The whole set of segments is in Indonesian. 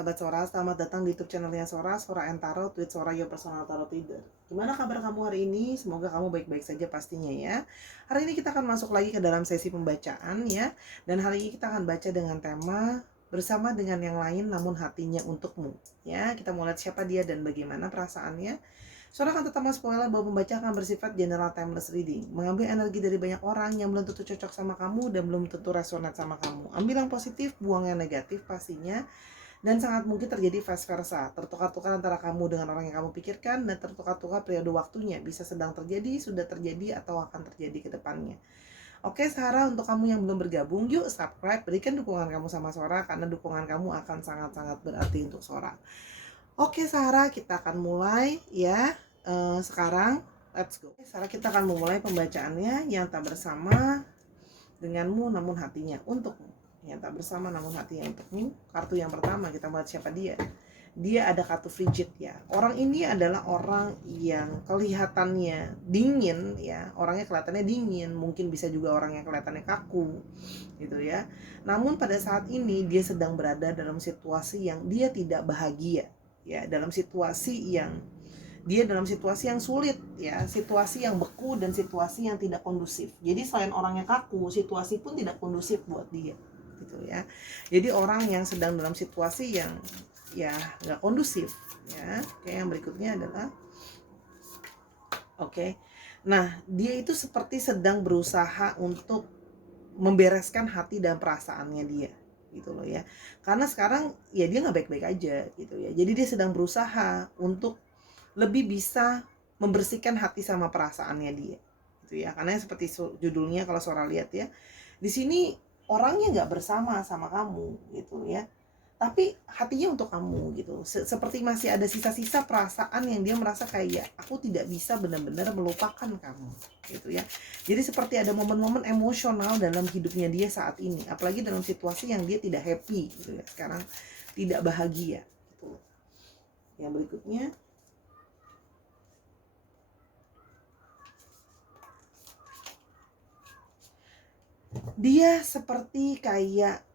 sahabat Sora, selamat datang di YouTube channelnya Sora, Sora and Tarot with Sora, your personal tarot reader. Gimana kabar kamu hari ini? Semoga kamu baik-baik saja pastinya ya. Hari ini kita akan masuk lagi ke dalam sesi pembacaan ya. Dan hari ini kita akan baca dengan tema bersama dengan yang lain namun hatinya untukmu. Ya, kita mau lihat siapa dia dan bagaimana perasaannya. Sora akan tetap spoiler bahwa pembaca akan bersifat general timeless reading, mengambil energi dari banyak orang yang belum tentu cocok sama kamu dan belum tentu resonate sama kamu. Ambil yang positif, buang yang negatif pastinya. Dan sangat mungkin terjadi vice versa, tertukar-tukar antara kamu dengan orang yang kamu pikirkan, dan tertukar-tukar periode waktunya, bisa sedang terjadi, sudah terjadi, atau akan terjadi ke depannya. Oke, Sarah, untuk kamu yang belum bergabung, yuk subscribe, berikan dukungan kamu sama Sora, karena dukungan kamu akan sangat-sangat berarti untuk Sora. Oke, Sarah, kita akan mulai ya. Sekarang, let's go. Sarah, kita akan memulai pembacaannya yang tak bersama denganmu namun hatinya untukmu. Yang tak bersama namun hatinya untukmu. Kartu yang pertama, kita lihat siapa dia. Dia ada kartu frigid ya. Orang ini adalah orang yang kelihatannya dingin ya. Orangnya kelihatannya dingin, mungkin bisa juga orang yang kelihatannya kaku gitu ya. Namun pada saat ini dia sedang berada dalam situasi yang dia tidak bahagia ya, dalam situasi yang sulit ya, situasi yang beku dan situasi yang tidak kondusif. Jadi selain orangnya kaku, situasi pun tidak kondusif buat dia gitu ya. Jadi orang yang sedang dalam situasi yang ya nggak kondusif ya. Oke, yang berikutnya adalah nah dia itu seperti sedang berusaha untuk membereskan hati dan perasaannya dia gitu loh ya. Karena sekarang ya dia nggak baik-baik aja gitu ya. Jadi dia sedang berusaha untuk lebih bisa membersihkan hati sama perasaannya dia gitu ya. Karena seperti judulnya kalau Sora lihat ya, di sini orangnya nggak bersama sama kamu gitu ya, tapi hatinya untuk kamu gitu. Seperti masih ada sisa-sisa perasaan yang dia merasa kayak aku tidak bisa benar-benar melupakan kamu gitu ya. Jadi seperti ada momen-momen emosional dalam hidupnya dia saat ini, apalagi dalam situasi yang dia tidak happy gitu ya, sekarang tidak bahagia gitu. Yang berikutnya, dia seperti kayak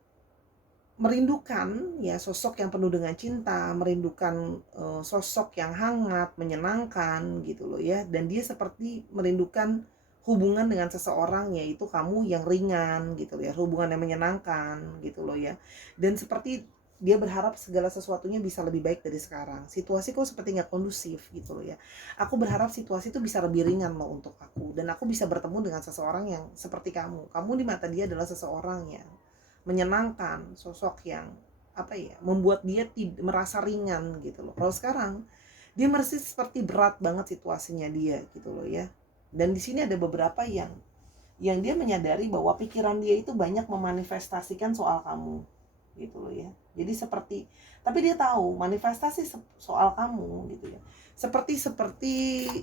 merindukan ya sosok yang penuh dengan cinta, merindukan sosok yang hangat, menyenangkan gitu loh ya. Dan dia seperti merindukan hubungan dengan seseorang, yaitu kamu yang ringan gitu ya, hubungan yang menyenangkan gitu loh ya. Dan seperti dia berharap segala sesuatunya bisa lebih baik dari sekarang. Situasi kok seperti nggak kondusif gitu loh ya. Aku berharap situasi itu bisa lebih ringan loh untuk aku, dan aku bisa bertemu dengan seseorang yang seperti kamu. Kamu di mata dia adalah seseorang yang menyenangkan, sosok yang membuat dia merasa ringan gitu loh. Kalau sekarang dia masih seperti berat banget situasinya dia gitu loh ya. Dan di sini ada beberapa yang dia menyadari bahwa pikiran dia itu banyak memanifestasikan soal kamu gitu loh ya. Jadi seperti, tapi dia tahu manifestasi soal kamu gitu ya, seperti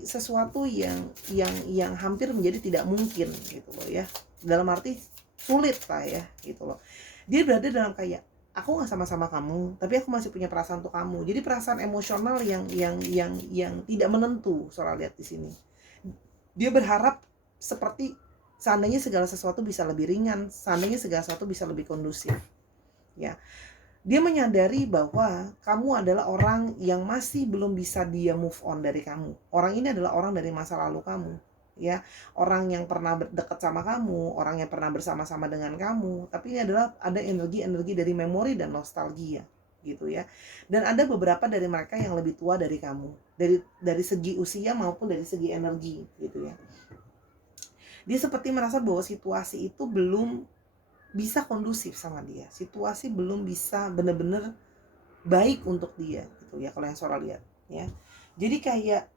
sesuatu yang hampir menjadi tidak mungkin gitu loh ya, dalam arti sulit lah ya gitu loh. Dia berada dalam kayak aku nggak sama-sama kamu, tapi aku masih punya perasaan untuk kamu. Jadi perasaan emosional yang tidak menentu. Soal lihat di sini, dia berharap seperti seandainya segala sesuatu bisa lebih ringan, seandainya segala sesuatu bisa lebih kondusif ya. Dia menyadari bahwa kamu adalah orang yang masih belum bisa dia move on dari kamu. Orang ini adalah orang dari masa lalu kamu ya, orang yang pernah dekat sama kamu, orang yang pernah bersama-sama dengan kamu, tapi ini adalah ada energi-energi dari memori dan nostalgia gitu ya. Dan ada beberapa dari mereka yang lebih tua dari kamu, dari segi usia maupun dari segi energi gitu ya. Dia seperti merasa bahwa situasi itu belum bisa kondusif sama dia, situasi belum bisa benar-benar baik untuk dia gitu ya, kalau yang Sora lihat ya. Jadi kayak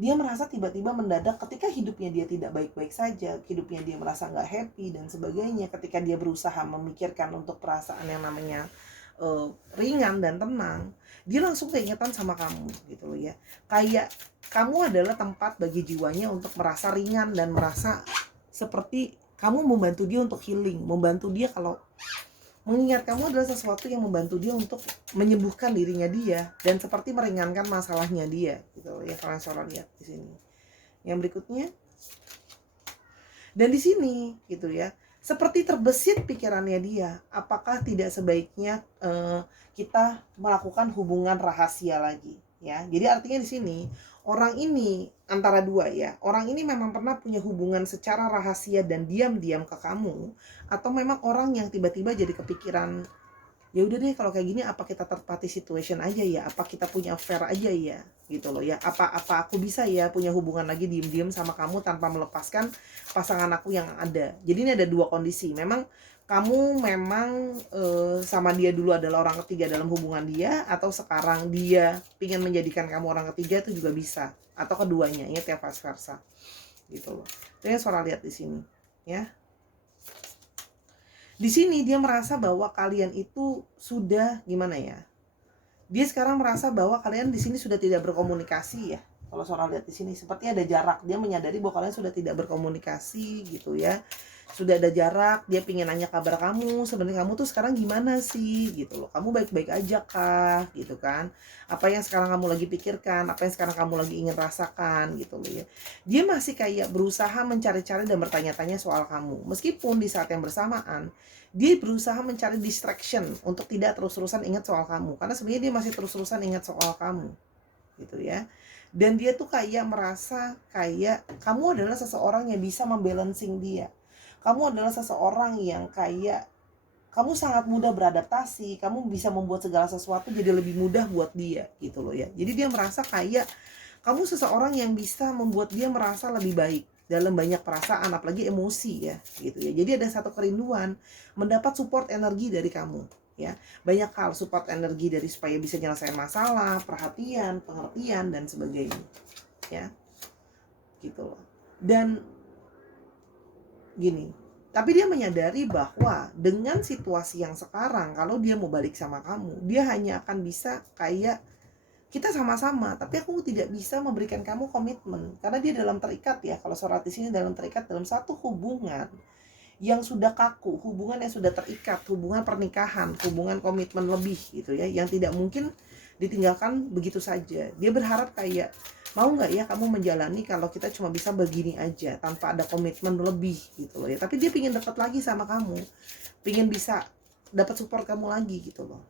dia merasa tiba-tiba mendadak ketika hidupnya dia tidak baik-baik saja, hidupnya dia merasa nggak happy dan sebagainya, ketika dia berusaha memikirkan untuk perasaan yang namanya ringan dan tenang, dia langsung keingetan sama kamu gitu loh ya. Kayak kamu adalah tempat bagi jiwanya untuk merasa ringan dan merasa seperti kamu membantu dia untuk healing, membantu dia, kalau mengingat kamu adalah sesuatu yang membantu dia untuk menyembuhkan dirinya dia dan seperti meringankan masalahnya dia gitu ya, kalau saya lihat di sini. Yang berikutnya, dan di sini gitu ya, Seperti terbesit pikirannya dia, apakah tidak sebaiknya kita melakukan hubungan rahasia lagi, ya. Jadi artinya di sini orang ini antara dua ya, orang ini memang pernah punya hubungan secara rahasia dan diam-diam ke kamu, atau memang orang yang tiba-tiba jadi kepikiran, ya udah deh kalau kayak gini apa kita third party situation aja ya, apa kita punya affair aja ya, gitu loh ya, apa aku bisa ya punya hubungan lagi diem-diem sama kamu tanpa melepaskan pasangan aku yang ada. Jadi ini ada dua kondisi, memang kamu memang sama dia dulu adalah orang ketiga dalam hubungan dia, atau sekarang dia pingin menjadikan kamu orang ketiga, itu juga bisa, atau keduanya ya, tiap vice versa gitu loh. Itu yang Sora lihat di sini ya. Di sini dia merasa bahwa kalian itu sudah gimana ya? Dia sekarang merasa bahwa kalian di sini sudah tidak berkomunikasi ya. Kalau seorang lihat di sini seperti ada jarak, dia menyadari bahwa kalian sudah tidak berkomunikasi gitu ya. Sudah ada jarak, dia pingin nanya kabar kamu, sebenarnya kamu tuh sekarang gimana sih gitu loh. Kamu baik-baik aja kah gitu kan? Apa yang sekarang kamu lagi pikirkan, apa yang sekarang kamu lagi ingin rasakan gitu loh ya. Dia masih kayak berusaha mencari-cari dan bertanya-tanya soal kamu. Meskipun di saat yang bersamaan dia berusaha mencari distraction untuk tidak terus-terusan ingat soal kamu, karena sebenarnya dia masih terus-terusan ingat soal kamu gitu ya. Dan dia tuh kayak merasa kayak kamu adalah seseorang yang bisa membalancing dia, kamu adalah seseorang yang kayak kamu sangat mudah beradaptasi, kamu bisa membuat segala sesuatu jadi lebih mudah buat dia gitu loh ya. Jadi dia merasa kayak kamu seseorang yang bisa membuat dia merasa lebih baik dalam banyak perasaan, apalagi emosi ya gitu ya. Jadi ada satu kerinduan mendapat support energi dari kamu ya. Banyak hal, support energi dari supaya bisa nyelesain masalah, perhatian, pengertian dan sebagainya ya. Gitu loh. Dan gini, tapi dia menyadari bahwa dengan situasi yang sekarang, kalau dia mau balik sama kamu, dia hanya akan bisa kayak kita sama-sama, tapi aku tidak bisa memberikan kamu komitmen karena dia dalam terikat ya. Kalau Sorat di sini dalam terikat dalam satu hubungan yang sudah kaku, hubungan yang sudah terikat, hubungan pernikahan, hubungan komitmen lebih gitu ya, yang tidak mungkin ditinggalkan begitu saja. Dia berharap kayak, mau nggak ya kamu menjalani kalau kita cuma bisa begini aja tanpa ada komitmen lebih gitu loh ya. Tapi dia pingin dekat lagi sama kamu, pingin bisa dapat support kamu lagi gitu loh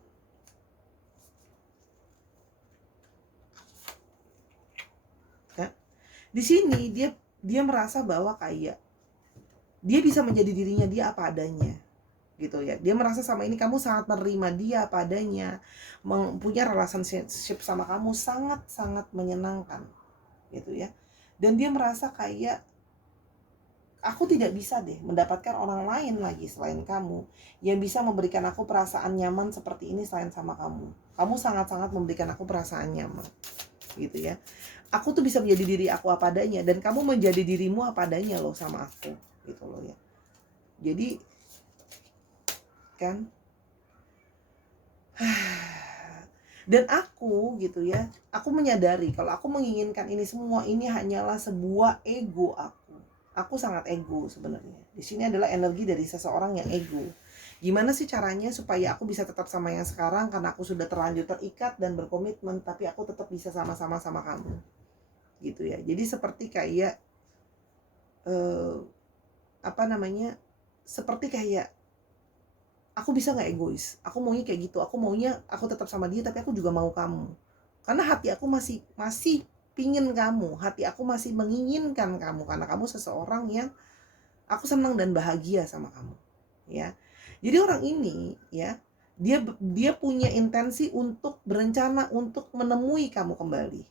ya. Di sini dia merasa bahwa kayak dia bisa menjadi dirinya dia apa adanya gitu ya. Dia merasa sama ini kamu sangat menerima dia apa adanya, punya relationship sama kamu sangat-sangat menyenangkan gitu ya. Dan dia merasa kayak aku tidak bisa deh mendapatkan orang lain lagi selain kamu yang bisa memberikan aku perasaan nyaman seperti ini selain sama kamu. Kamu sangat-sangat memberikan aku perasaan nyaman gitu ya. Aku tuh bisa menjadi diri aku apa adanya dan kamu menjadi dirimu apa adanya loh sama aku gitu loh ya. Jadi kan dan aku gitu ya, aku menyadari kalau aku menginginkan ini semua ini hanyalah sebuah ego aku. Aku sangat ego sebenarnya. Di sini adalah energi dari seseorang yang ego. Gimana sih caranya supaya aku bisa tetap sama yang sekarang karena aku sudah terlanjur terikat dan berkomitmen, tapi aku tetap bisa sama-sama sama kamu. Gitu ya. Jadi seperti kayak apa namanya? Seperti kayak aku bisa nggak egois, aku maunya kayak gitu, aku maunya aku tetap sama dia tapi aku juga mau kamu, karena hati aku masih pingin kamu, hati aku masih menginginkan kamu karena kamu seseorang yang aku senang dan bahagia sama kamu ya. Jadi orang ini ya, dia punya intensi untuk berencana untuk menemui kamu kembali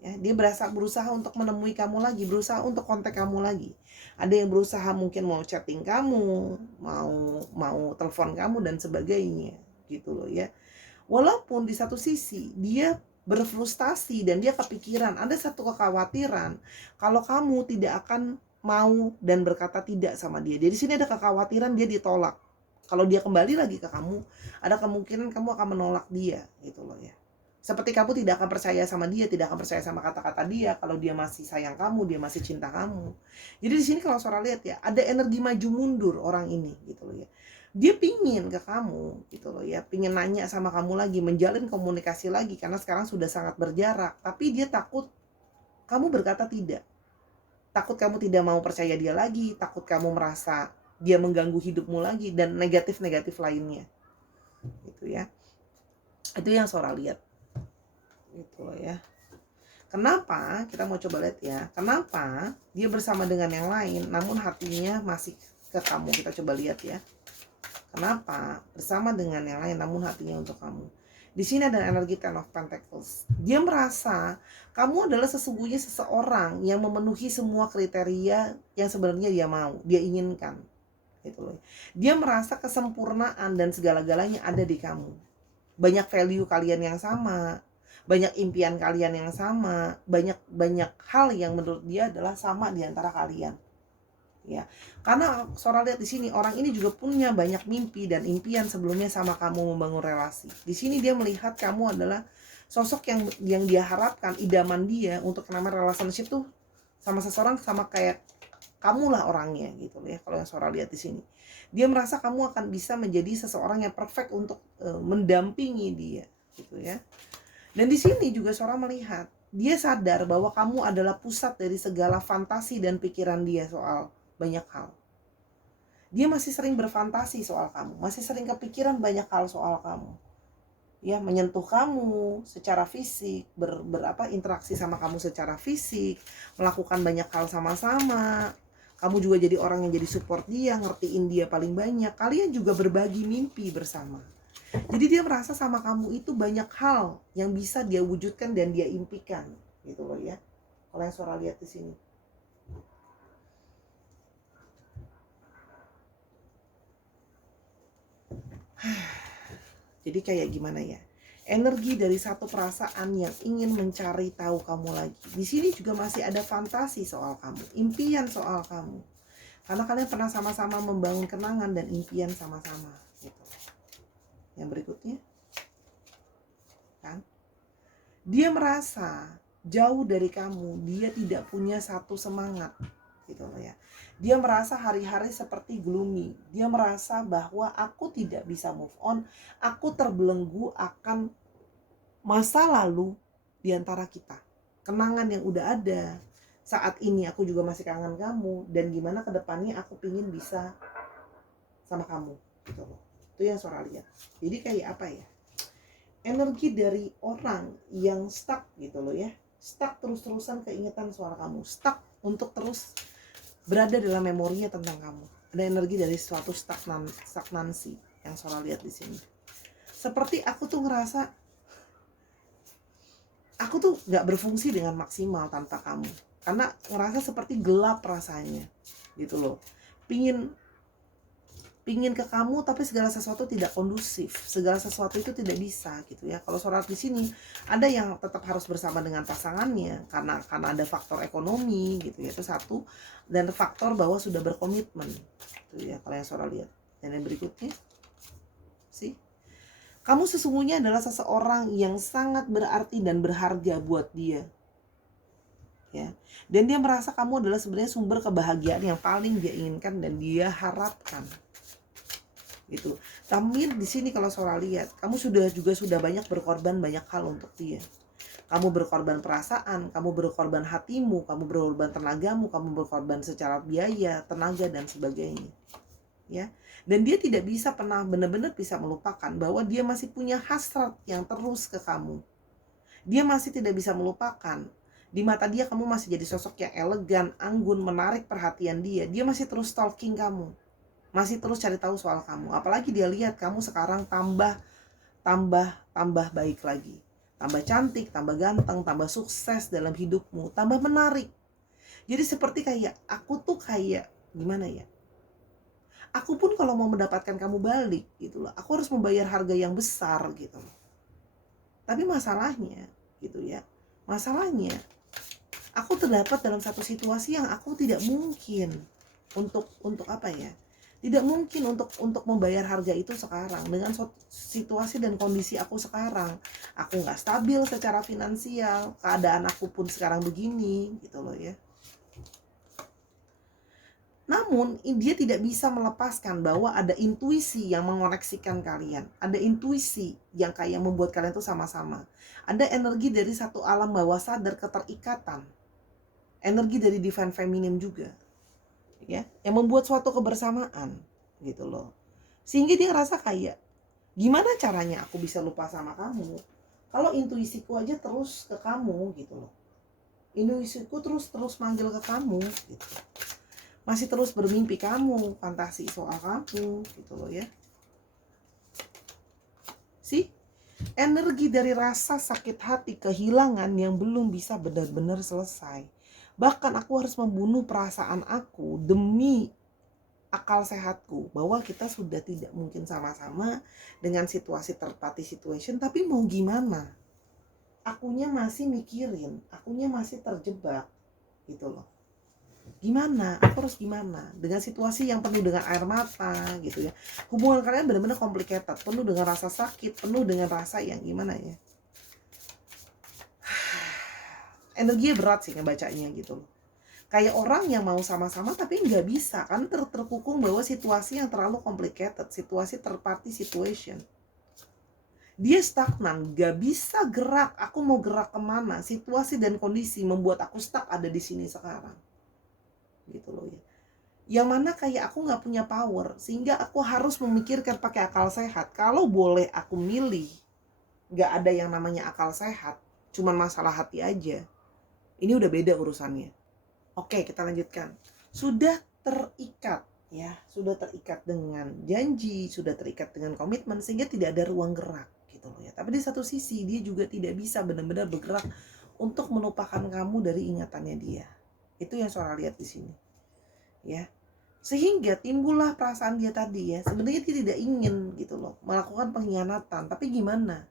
ya. Dia berusaha untuk menemui kamu lagi, berusaha untuk kontak kamu lagi. Ada yang berusaha mungkin mau chatting kamu, mau telepon kamu dan sebagainya gitu loh ya. Walaupun di satu sisi dia berfrustasi dan dia kepikiran, ada satu kekhawatiran kalau kamu tidak akan mau dan berkata tidak sama dia. Jadi sini ada kekhawatiran dia ditolak. Kalau dia kembali lagi ke kamu, ada kemungkinan kamu akan menolak dia gitu loh ya. Seperti kamu tidak akan percaya sama dia, tidak akan percaya sama kata-kata dia kalau dia masih sayang kamu, dia masih cinta kamu. Jadi di sini kalau Sora lihat ya, ada energi maju mundur orang ini gitu loh ya. Dia pingin ke kamu gitu loh ya, pingin nanya sama kamu lagi, menjalin komunikasi lagi karena sekarang sudah sangat berjarak, tapi dia takut kamu berkata tidak. Takut kamu tidak mau percaya dia lagi, takut kamu merasa dia mengganggu hidupmu lagi dan negatif-negatif lainnya. Gitu ya. Itu yang Sora lihat. Gitu loh ya. Kenapa? Kita mau coba lihat ya. Kenapa dia bersama dengan yang lain namun hatinya masih ke kamu? Kita coba lihat ya. Kenapa bersama dengan yang lain namun hatinya untuk kamu? Di sini ada energi Ten of Pentacles. Dia merasa kamu adalah sesungguhnya seseorang yang memenuhi semua kriteria yang sebenarnya dia mau, dia inginkan. Gitu loh. Dia merasa kesempurnaan dan segala-galanya ada di kamu. Banyak value kalian yang sama, banyak impian kalian yang sama, banyak hal yang menurut dia adalah sama di antara kalian. Ya. Karena Sora lihat di sini orang ini juga punya banyak mimpi dan impian sebelumnya sama kamu membangun relasi. Di sini dia melihat kamu adalah sosok yang dia harapkan, idaman dia untuk namanya relationship tuh sama seseorang sama kayak kamu lah orangnya gitu ya. Kalau yang Sora lihat di sini. Dia merasa kamu akan bisa menjadi seseorang yang perfect untuk mendampingi dia gitu ya. Dan di sini juga Sora melihat dia sadar bahwa kamu adalah pusat dari segala fantasi dan pikiran dia soal banyak hal. Dia masih sering berfantasi soal kamu, masih sering kepikiran banyak hal soal kamu. Ya, menyentuh kamu secara fisik, interaksi sama kamu secara fisik, melakukan banyak hal sama-sama. Kamu juga jadi orang yang jadi support dia, ngertiin dia paling banyak. Kalian juga berbagi mimpi bersama. Jadi dia merasa sama kamu itu banyak hal yang bisa dia wujudkan dan dia impikan, gitu loh ya. Kalau yang Sora lihat di sini. Jadi kayak gimana ya? Energi dari satu perasaan yang ingin mencari tahu kamu lagi. Di sini juga masih ada fantasi soal kamu, impian soal kamu. Karena kalian pernah sama-sama membangun kenangan dan impian sama-sama, gitu. Yang berikutnya, kan? Dia merasa jauh dari kamu, dia tidak punya satu semangat, gitu loh ya. Dia merasa hari-hari seperti gloomy. Dia merasa bahwa aku tidak bisa move on, aku terbelenggu akan masa lalu di antara kita. Kenangan yang udah ada. Saat ini aku juga masih kangen kamu dan gimana ke depannya aku pingin bisa sama kamu, gitu loh. Itu yang Sora lihat. Jadi kayak apa ya? Energi dari orang yang stuck gitu loh ya. Stuck terus-terusan keingetan soal kamu. Stuck untuk terus berada dalam memorinya tentang kamu. Ada energi dari suatu stagnansi yang Sora lihat di sini. Seperti aku tuh ngerasa aku tuh nggak berfungsi dengan maksimal tanpa kamu. Karena ngerasa seperti gelap rasanya, gitu loh. Pingin ke kamu tapi segala sesuatu tidak kondusif, segala sesuatu itu tidak bisa gitu ya. Kalau Sora di sini ada yang tetap harus bersama dengan pasangannya karena ada faktor ekonomi gitu ya, itu satu, dan faktor bahwa sudah berkomitmen gitu ya kalau yang Sora lihat. Dan yang berikutnya sih, kamu sesungguhnya adalah seseorang yang sangat berarti dan berharga buat dia. Ya. Dan dia merasa kamu adalah sebenarnya sumber kebahagiaan yang paling dia inginkan dan dia harapkan. Gitu. Tapi di sini kalau Sora lihat, kamu sudah banyak berkorban banyak hal untuk dia. Kamu berkorban perasaan, kamu berkorban hatimu, kamu berkorban tenagamu, kamu berkorban secara biaya, tenaga dan sebagainya. Ya. Dan dia tidak bisa pernah benar-benar bisa melupakan bahwa dia masih punya hasrat yang terus ke kamu. Dia masih tidak bisa melupakan. Di mata dia kamu masih jadi sosok yang elegan, anggun, menarik perhatian dia. Dia masih terus stalking kamu. Masih terus cari tahu soal kamu. Apalagi dia lihat kamu sekarang tambah baik lagi. Tambah cantik, tambah ganteng, tambah sukses dalam hidupmu, tambah menarik. Jadi seperti kayak aku tuh kayak gimana ya? Aku pun kalau mau mendapatkan kamu balik gitu loh, aku harus membayar harga yang besar gitu loh. Tapi masalahnya gitu ya. Masalahnya aku terdapat dalam satu situasi yang aku tidak mungkin untuk apa ya? Tidak mungkin untuk membayar harga itu sekarang dengan situasi dan kondisi aku sekarang. Aku nggak stabil secara finansial, keadaan aku pun sekarang begini, gitu loh ya. Namun dia tidak bisa melepaskan bahwa ada intuisi yang mengoneksikan kalian. Ada intuisi yang kayak membuat kalian tuh sama-sama. Ada energi dari satu alam bawah sadar, keterikatan. Energi dari divine feminine juga. ya, yang membuat suatu kebersamaan gitu loh. Sehingga dia ngerasa kayak, gimana caranya aku bisa lupa sama kamu kalau intuisiku aja terus ke kamu gitu loh. Intuisiku terus manggil ke kamu gitu. Masih terus bermimpi kamu, fantasi soal kamu gitu loh ya. Energi dari rasa sakit hati kehilangan yang belum bisa benar-benar selesai. Bahkan aku harus membunuh perasaan aku demi akal sehatku, bahwa kita sudah tidak mungkin sama-sama dengan situasi third party situation. Tapi mau gimana, akunya masih mikirin, akunya masih terjebak gitu loh. Gimana, aku harus gimana dengan situasi yang penuh dengan air mata gitu ya. Hubungan kalian benar-benar complicated, penuh dengan rasa sakit, penuh dengan rasa yang gimana ya, energinya berat sih ngebacanya gitu loh. Kayak orang yang mau sama-sama tapi nggak bisa, kan terkukung bahwa situasi yang terlalu complicated, situasi third party situation. Dia stagnan, nggak bisa gerak. Aku mau gerak kemana? Situasi dan kondisi membuat aku stuck ada di sini sekarang. Gitu loh ya. Yang mana kayak aku nggak punya power, sehingga aku harus memikirkan pakai akal sehat. Kalau boleh aku milih, nggak ada yang namanya akal sehat, cuman masalah hati aja. Ini udah beda urusannya. Oke, kita lanjutkan. Sudah terikat ya, sudah terikat dengan janji, sudah terikat dengan komitmen, sehingga tidak ada ruang gerak gitu loh ya. Tapi di satu sisi dia juga tidak bisa benar-benar bergerak untuk melupakan kamu dari ingatannya dia. Itu yang Sora lihat di sini. Ya. Sehingga timbullah perasaan dia tadi ya. Sebenarnya dia tidak ingin gitu loh melakukan pengkhianatan, tapi gimana?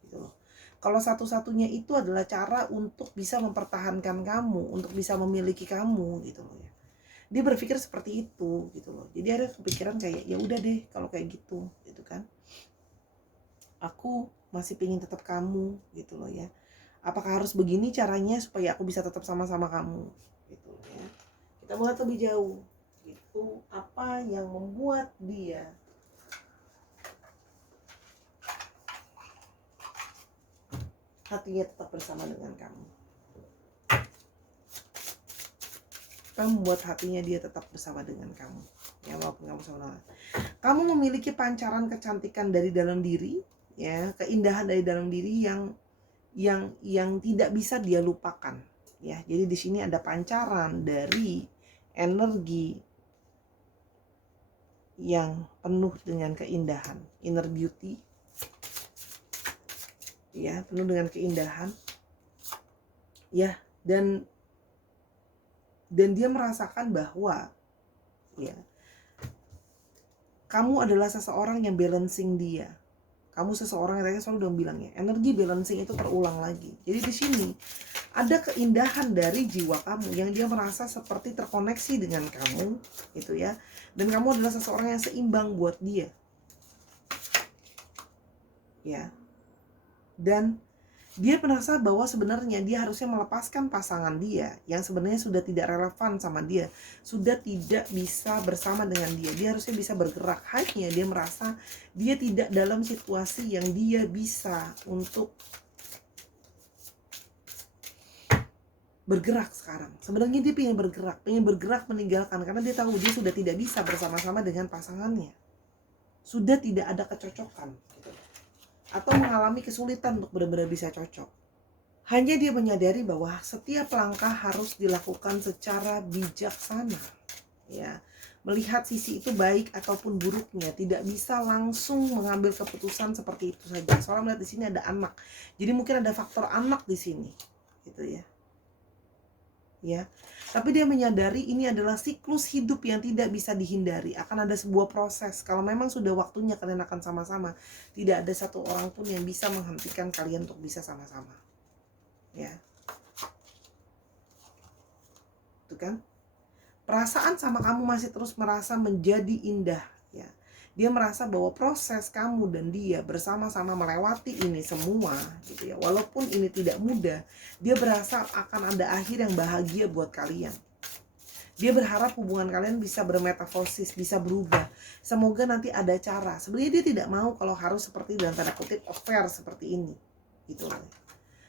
Gitu loh. Kalau satu-satunya itu adalah cara untuk bisa mempertahankan kamu, untuk bisa memiliki kamu gitu loh ya. Dia berpikir seperti itu gitu loh. Jadi ada kepikiran kayak ya udah deh kalau kayak gitu kan. Aku masih pengen tetap kamu gitu loh ya. Apakah harus begini caranya supaya aku bisa tetap sama-sama kamu gitu loh ya. Kita mulai lebih jauh. Itu apa yang membuat dia hatinya tetap bersama dengan kamu. Kamu membuat hatinya dia tetap bersama dengan kamu. Ya, walaupun kamu sama. Kamu memiliki pancaran kecantikan dari dalam diri, ya, keindahan dari dalam diri yang tidak bisa dia lupakan. Ya, jadi di sini ada pancaran dari energi yang penuh dengan keindahan, inner beauty. Ya, penuh dengan keindahan. Ya, dan dia merasakan bahwa ya kamu adalah seseorang yang balancing dia. Kamu seseorang yang tadi selalu udah bilang ya, energi balancing itu terulang lagi. Jadi di sini ada keindahan dari jiwa kamu yang dia merasa seperti terkoneksi dengan kamu gitu ya. Dan kamu adalah seseorang yang seimbang buat dia. Ya. Dan dia merasa bahwa sebenarnya dia harusnya melepaskan pasangan dia yang sebenarnya sudah tidak relevan sama dia, sudah tidak bisa bersama dengan dia. Dia harusnya bisa bergerak. Hanya dia merasa dia tidak dalam situasi yang dia bisa untuk bergerak sekarang. Sebenarnya dia pengen bergerak meninggalkan, karena dia tahu dia sudah tidak bisa bersama-sama dengan pasangannya. Sudah tidak ada kecocokan gitu. Atau mengalami kesulitan untuk benar-benar bisa cocok. Hanya dia menyadari bahwa setiap langkah harus dilakukan secara bijaksana. Ya, melihat sisi itu baik ataupun buruknya, tidak bisa langsung mengambil keputusan seperti itu saja. Soalnya melihat di sini ada anak. Jadi mungkin ada faktor anak di sini. Gitu ya. Ya. Tapi dia menyadari ini adalah siklus hidup yang tidak bisa dihindari. Akan ada sebuah proses. Kalau memang sudah waktunya kalian akan sama-sama, tidak ada satu orang pun yang bisa menghentikan kalian untuk bisa sama-sama. Ya. Itu kan? Perasaan sama kamu masih terus merasa menjadi indah, ya. Dia merasa bahwa proses kamu dan dia bersama-sama melewati ini semua gitu ya. Walaupun ini tidak mudah, dia berasa akan ada akhir yang bahagia buat kalian. Dia berharap hubungan kalian bisa bermetamorfosis, bisa berubah. Semoga nanti ada cara. Sebenarnya dia tidak mau kalau harus seperti dalam tanda kutip affair seperti ini. Gitu.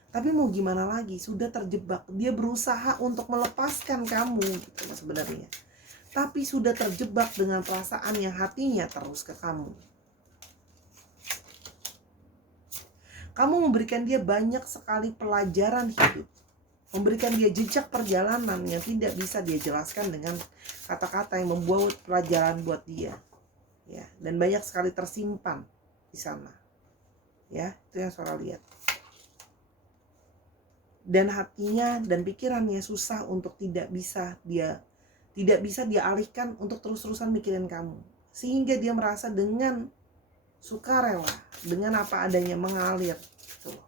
Tapi mau gimana lagi? Sudah terjebak. Dia berusaha untuk melepaskan kamu gitu sebenarnya. tapi sudah terjebak dengan perasaan yang hatinya terus ke kamu. Kamu memberikan dia banyak sekali pelajaran hidup, memberikan dia jejak perjalanan yang tidak bisa dia jelaskan dengan kata-kata yang membuat pelajaran buat dia, ya, dan banyak sekali tersimpan di sana, ya, itu yang Saudara lihat. Dan hatinya dan pikirannya susah untuk tidak bisa dia alihkan untuk terus-terusan mikirin kamu, sehingga dia merasa dengan sukarela, dengan apa adanya mengalir gitu loh.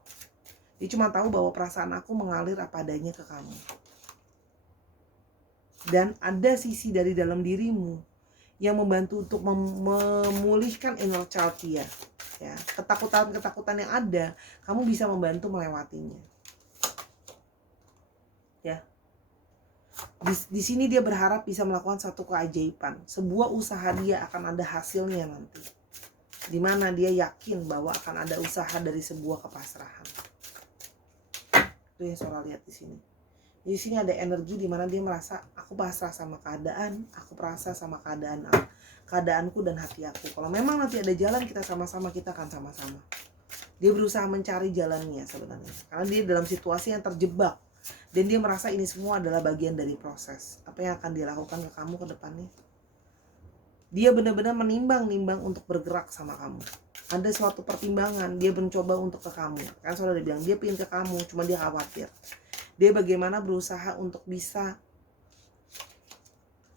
Dia cuma tahu bahwa perasaan aku mengalir apa adanya ke kamu. Dan ada sisi dari dalam dirimu yang membantu untuk memulihkan inner child dia, ya. Ketakutan yang ada, kamu bisa membantu melewatinya, ya. Di sini dia berharap bisa melakukan satu keajaiban, sebuah usaha dia akan ada hasilnya nanti, dimana dia yakin bahwa akan ada usaha dari sebuah kepasrahan. Itu yang Saudara lihat di sini. Di sini ada energi di mana dia merasa aku pasrah sama keadaan, aku pasrah sama keadaanku dan hati aku. Kalau memang nanti ada jalan kita sama-sama, kita akan sama-sama. Dia berusaha mencari jalannya sebenarnya, karena dia dalam situasi yang terjebak. Dan dia merasa ini semua adalah bagian dari proses. Apa yang akan dia lakukan ke kamu ke depannya? Dia benar-benar menimbang-nimbang untuk bergerak sama kamu. Ada suatu pertimbangan, dia mencoba untuk ke kamu. Kan Saudara bilang, dia pengen ke kamu, cuma dia khawatir. Dia bagaimana berusaha untuk bisa,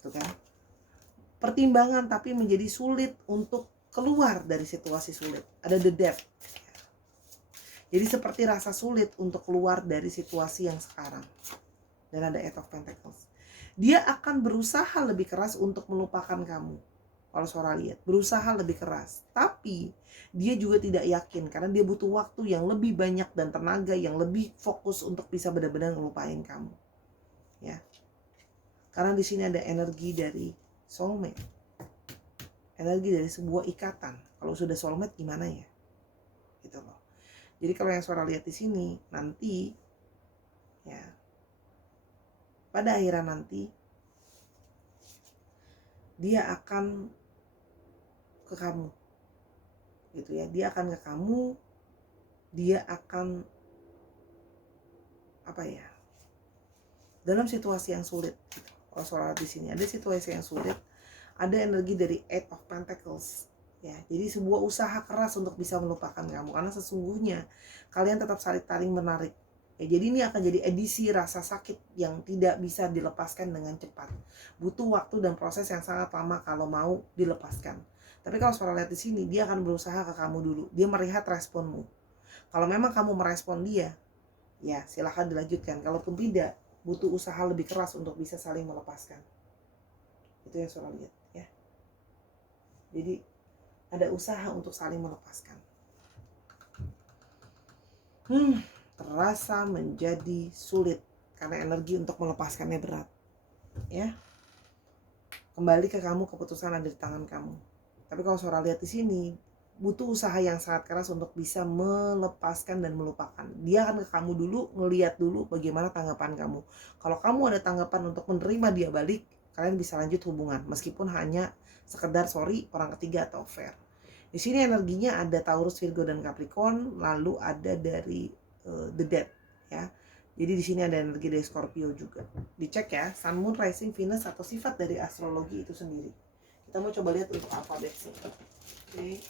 tuh kan, pertimbangan tapi menjadi sulit untuk keluar dari situasi sulit. Ada the depth. Jadi seperti rasa sulit untuk keluar dari situasi yang sekarang. Dan ada Eight of Pentacles. Dia akan berusaha lebih keras untuk melupakan kamu. Kalau Saudara lihat, berusaha lebih keras. Tapi dia juga tidak yakin karena dia butuh waktu yang lebih banyak dan tenaga yang lebih fokus untuk bisa benar-benar ngelupain kamu. Ya. Karena di sini ada energi dari soulmate. Energi dari sebuah ikatan. Kalau sudah soulmate gimana ya? Gitu loh. Jadi kalau yang Saudara lihat di sini nanti, ya, pada akhirnya nanti dia akan ke kamu, gitu ya. Dia akan ke kamu, dia akan apa ya? Dalam situasi yang sulit. Gitu. Kalau Saudara lihat di sini ada situasi yang sulit, ada energi dari Eight of Pentacles. Ya, jadi sebuah usaha keras untuk bisa melupakan kamu karena sesungguhnya kalian tetap saling menarik. Ya, jadi ini akan jadi edisi rasa sakit yang tidak bisa dilepaskan dengan cepat. Butuh waktu dan proses yang sangat lama kalau mau dilepaskan. Tapi kalau Saudara lihat di sini, dia akan berusaha ke kamu dulu. Dia melihat responmu. Kalau memang kamu merespon dia, ya silahkan dilanjutkan. Kalaupun tidak, butuh usaha lebih keras untuk bisa saling melepaskan. Itu yang Saudara lihat, ya. Jadi ada usaha untuk saling melepaskan. Terasa menjadi sulit karena energi untuk melepaskannya berat. Ya. Kembali ke kamu, keputusan ada di tangan kamu. Tapi kalau Saudara lihat di sini, butuh usaha yang sangat keras untuk bisa melepaskan dan melupakan. Dia akan ke kamu dulu, ngelihat dulu bagaimana tanggapan kamu. Kalau kamu ada tanggapan untuk menerima dia balik, kalian bisa lanjut hubungan meskipun hanya sekedar sorry, orang ketiga atau fair. Di sini energinya ada Taurus, Virgo, dan Capricorn, lalu ada dari The Death, ya. Jadi di sini ada energi dari Scorpio juga. Dicek ya, Sun, Moon, Rising, Venus atau sifat dari astrologi itu sendiri. Kita mau coba lihat untuk alfabet sih. Oke.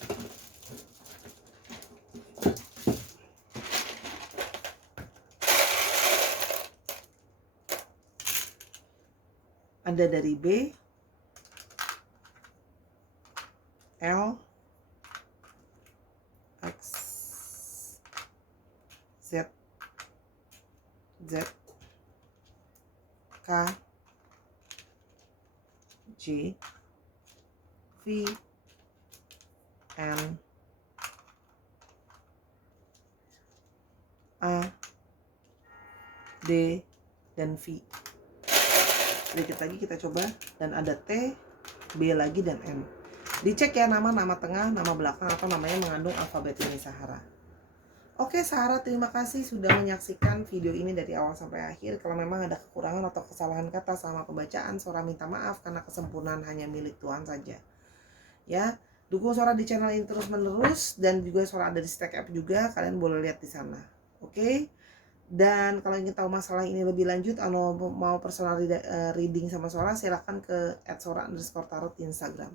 Ada dari B, L, X, Z, K, J, V, N, A, D, dan V. Sedikit lagi kita coba, dan ada T, B lagi, dan M. Dicek ya nama tengah, nama belakang, atau namanya mengandung alfabet ini Sahara. Oke Sarah, terima kasih sudah menyaksikan video ini dari awal sampai akhir. Kalau memang ada kekurangan atau kesalahan kata selama pembacaan, Sora minta maaf karena kesempurnaan hanya milik Tuhan saja. Ya, dukung Sora di channel ini terus menerus, dan juga Sora ada di Stack App juga, kalian boleh lihat di sana. Oke? Dan kalau ingin tahu masalah ini lebih lanjut atau mau personal reading sama Sora, silahkan ke @sora_tarot di Instagram.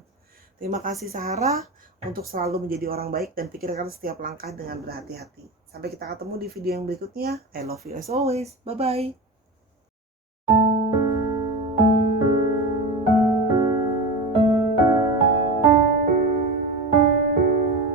Terima kasih Sarah, untuk selalu menjadi orang baik dan pikirkan setiap langkah dengan berhati-hati. Sampai kita ketemu di video yang berikutnya. I love you as always. Bye bye.